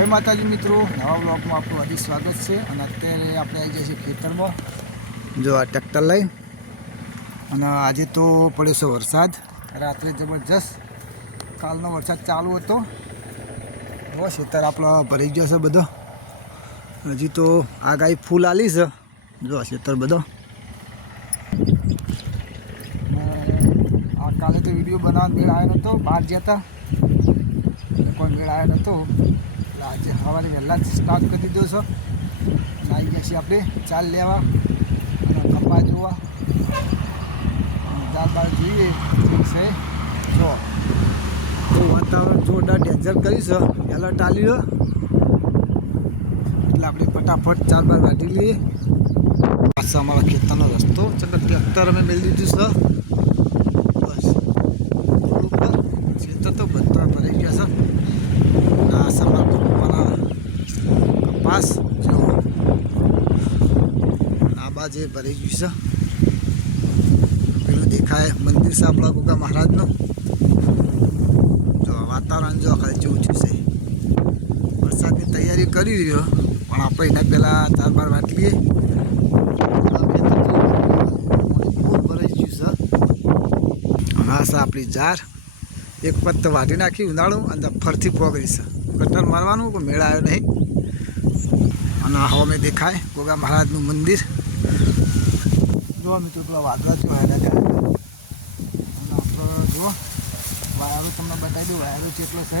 जय माताजी मित्रों, नवा ब्लॉग में आपको हार्दिक स्वागत है। अत्यारे આપણે આવી જઈએ ખેતરમાં જો આ ટ્રેક્ટર લઈ અને આજે તો પડ્યો છે વરસાદ રાત્રે જબરજસ્ત કાલનો વરસાદ ચાલુ હતો જો ખેતર આપણો ભરાઈ ગયો છે બધો હજી તો આગાહી ફૂલ આલી છે જો ખેતર બધો આ કાલે તો વિડીયો બનાવવાનો મેળ આવ્યો નહોતો બહાર ગયા હતા કોઈ મેળ આવ્યો નહોતો આજે સવારે વહેલા જ સ્ટાર્ટ કરી દીધો છે આવી ગયા છીએ આપણે ચાલ લેવા અને કપા જોવા ચાલ બાર જોઈએ છે જો વાતાવરણ જોરદાર ડેન્જર કરી છે એલર્ટ આલી રહ્યો એટલે આપણે ફટાફટ ચાર બાર વાટી લઈએ પાછા અમારા ખેતરનો રસ્તો ચલો ટ્રેક્ટર અમે મેળવી દીધું છે બસ રોડ ઉપર ખેતર તો બધા ભરાઈ ગયા છે આ સમા પપ્પાના કપાસ જો આ બાજુ ભરી ગયું છે પેલું દેખાય મંદિર છે આપણા ગોગા મહારાજનું જો વાતાવરણ જો ખાલી જેવું થયું છે વરસાદની તૈયારી કરી રહ્યો પણ આપણે એના પહેલાં ચાર બાર વાટ લઈએ ફૂલ ભરાઈ ગયું છે હા છે આપણી જાર એક પત્ત વાટી નાખી ઉનાળું અને ફરથી પોગરી છે કટર મારવાનું કોઈ મેળ આવ્યો નહીં અને હવા મેં દેખાય ગોગા મહારાજનું મંદિર જો મિત્રો પેલા વાદળા જો હેડા જાય અને આપણે જો વાયરો તમને બતાવી દઉં વાયરો જેટલો છે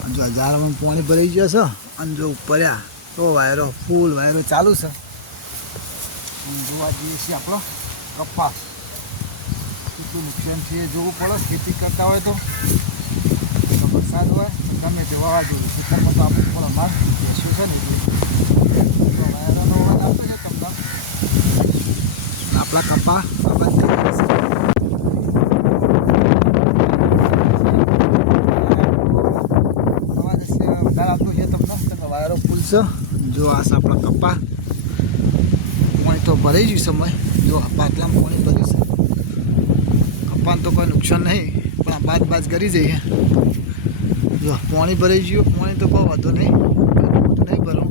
અને જો ઝાડમાં પાણી ભરાઈ ગયો છે અને જો ઉપર્યા તો વાયરો ફૂલ વાયરો ચાલુ છે અને જોવા જઈએ છીએ આપણો કપાસ કેટલું નુકસાન છે જોવું પડે ખેતી કરતા હોય તો વરસાદ હોય ગમે તે વાવાઝોડું ખેતરમાં તો આપણે પણ અમાર બેસ્યું છે ને વાયરાનો અવાજ આવતો છે તમને આપણા કપા અવાજ થઈ ગયા છે અવાજ વધારે આવતો છે તમને વાયરો ફૂલ છે જો આ છે આપણા કપા પાણી તો ભરાઈ ગયું સમય જો પાટલામાં પાણી ભર્યું છે કપાને તો કોઈ નુકસાન નહીં પણ બાજ કરી જઈએ જો પાણી ભરાઈ ગયું પાણી તો કોઈ વાંધો નહીં બધું નહીં ભરવું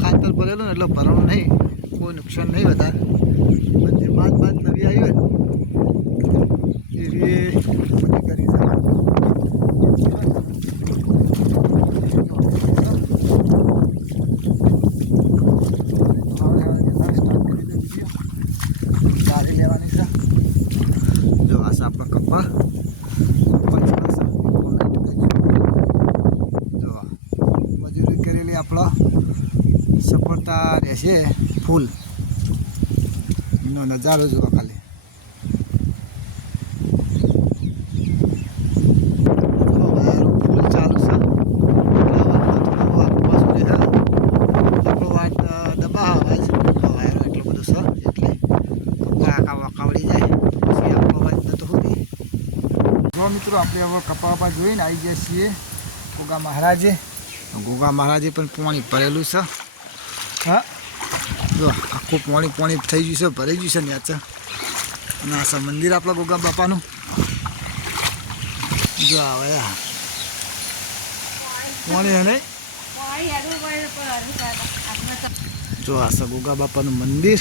ખાતર ભરેલું ને એટલે ભરવાનું નહીં કોઈ નુકસાન નહીં વધારે પણ જે બાદ નવી આવી હોય એ બધી કરી જાય ગાડી લેવાની છે જો આ આપણો કપા જો મજૂરી કરેલી આપણો સફળતા રહેશે ફૂલ એનો નજારો જોવા ખાલી ફૂલ ચાલુ છે વાટ દબા અવાજ વાયરો એટલો બધો છે એટલે કાવડી જાય પછી આપણો અવાજ નતો હોતી જો મિત્રો આપણે હવે કપાવા જોઈને આવી ગયા છીએ ગોગા મહારાજે પણ પાણી ભરેલું છે હા જો આખું પાણી થઈ ગયું છે ભરાઈ ગયું છે ન્યાચ અને આ છે મંદિર આપણા ગોગા બાપાનું જો આવે પાણી હે નહીં જો આ છે ગોગા બાપાનું મંદિર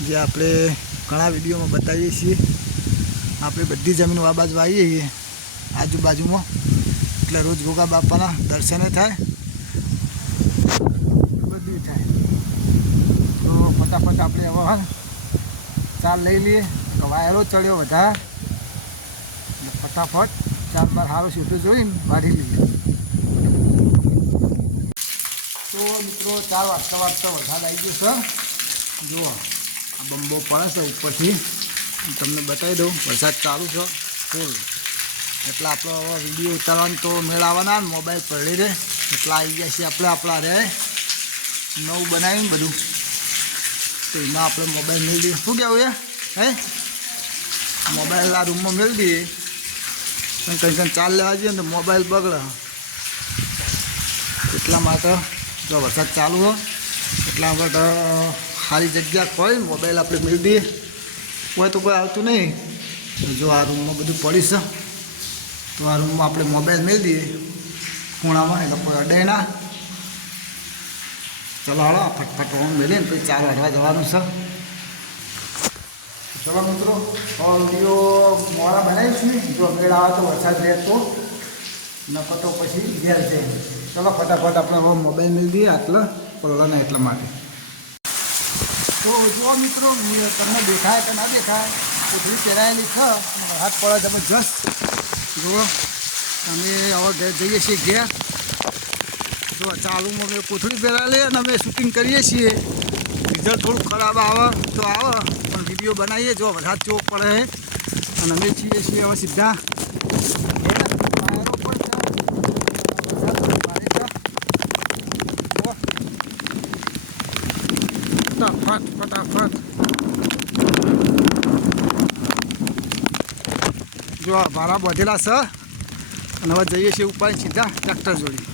જે આપણે ઘણા વિડીયોમાં બતાવીએ છીએ આપણે બધી જમીન આ બાજુ આવીએ છીએ આજુબાજુમાં એટલે રોજ ગોગા બાપાના દર્શને થાય બધું થાય તો ફટાફટ આપણે હવે ચાલ લઈ લઈએ તો વાયરો ચડ્યો વધારે ફટાફટ ચાર બાર સારું સીધું જોઈને વાળી લઈએ તો મિત્રો ચાર વાગતા વધારે આવી ગયો છે જુઓ આ બંબો પડે છે ઉપરથી તમને બતાવી દઉં વરસાદ ચાલુ છે ફૂલ એટલે આપણો હવે વિડીયો ઉતારવાનું તો મેળવવાના મોબાઈલ પડી રહે એટલા આવી ગયા છીએ આપણા રહે નવું બનાવ્યું બધું તો એમાં આપણે મોબાઈલ મેળવી દઈએ શું કહેવું હે મોબાઈલ આ રૂમમાં મેળવી દઈએ પણ કંઈ ચાલ લેવા જઈએ ને તો મોબાઈલ બગડે એટલા માટે જો વરસાદ ચાલુ હોય એટલા માટે સારી જગ્યા કોઈ મોબાઈલ આપણે મેળવી દઈએ કોઈ તો કોઈ આવતું નહીં જો આ રૂમમાં બધું પડી છે તો આ રૂમમાં આપણે મોબાઈલ મેળવી દઈએ ખૂણામાં એટલે કોઈ અડે ના. ચલો હાલો ફટફટ ઓમ મેળીને પછી 4 વાગવા જવાનું છે. ચલો મિત્રો વિડીયો મોડા બનાવીશું ને જો મેળ આવે તો વરસાદ રહે તો નકર તો પછી ઘેર જાય. ચલો ફટાફટ આપણે હવે મોબાઈલ મેળ દઈએ આટલા પલળાના એટલા માટે. તો જુઓ મિત્રો તમને દેખાય કે ના દેખાય કોથળી પહેરાયેલી છે અને હાથ પડે જબરજસ્ત. જુઓ અમે હવે જઈએ છીએ ઘેર. જો ચાલુમાં અમે કોથળી પહેરાયેલી અને અમે શૂટિંગ કરીએ છીએ. રિઝલ્ટ થોડું ખરાબ આવે તો આવે પણ વિડીયો બનાવીએ જો વરસાદ ચોક પડે અને અમે છીએ હવે સીધા ફટાફટ જો ભાડા બાંધેલા છે અને હવે જઈએ છીએ ઉપર સીધા ટ્રેક્ટર જોડી.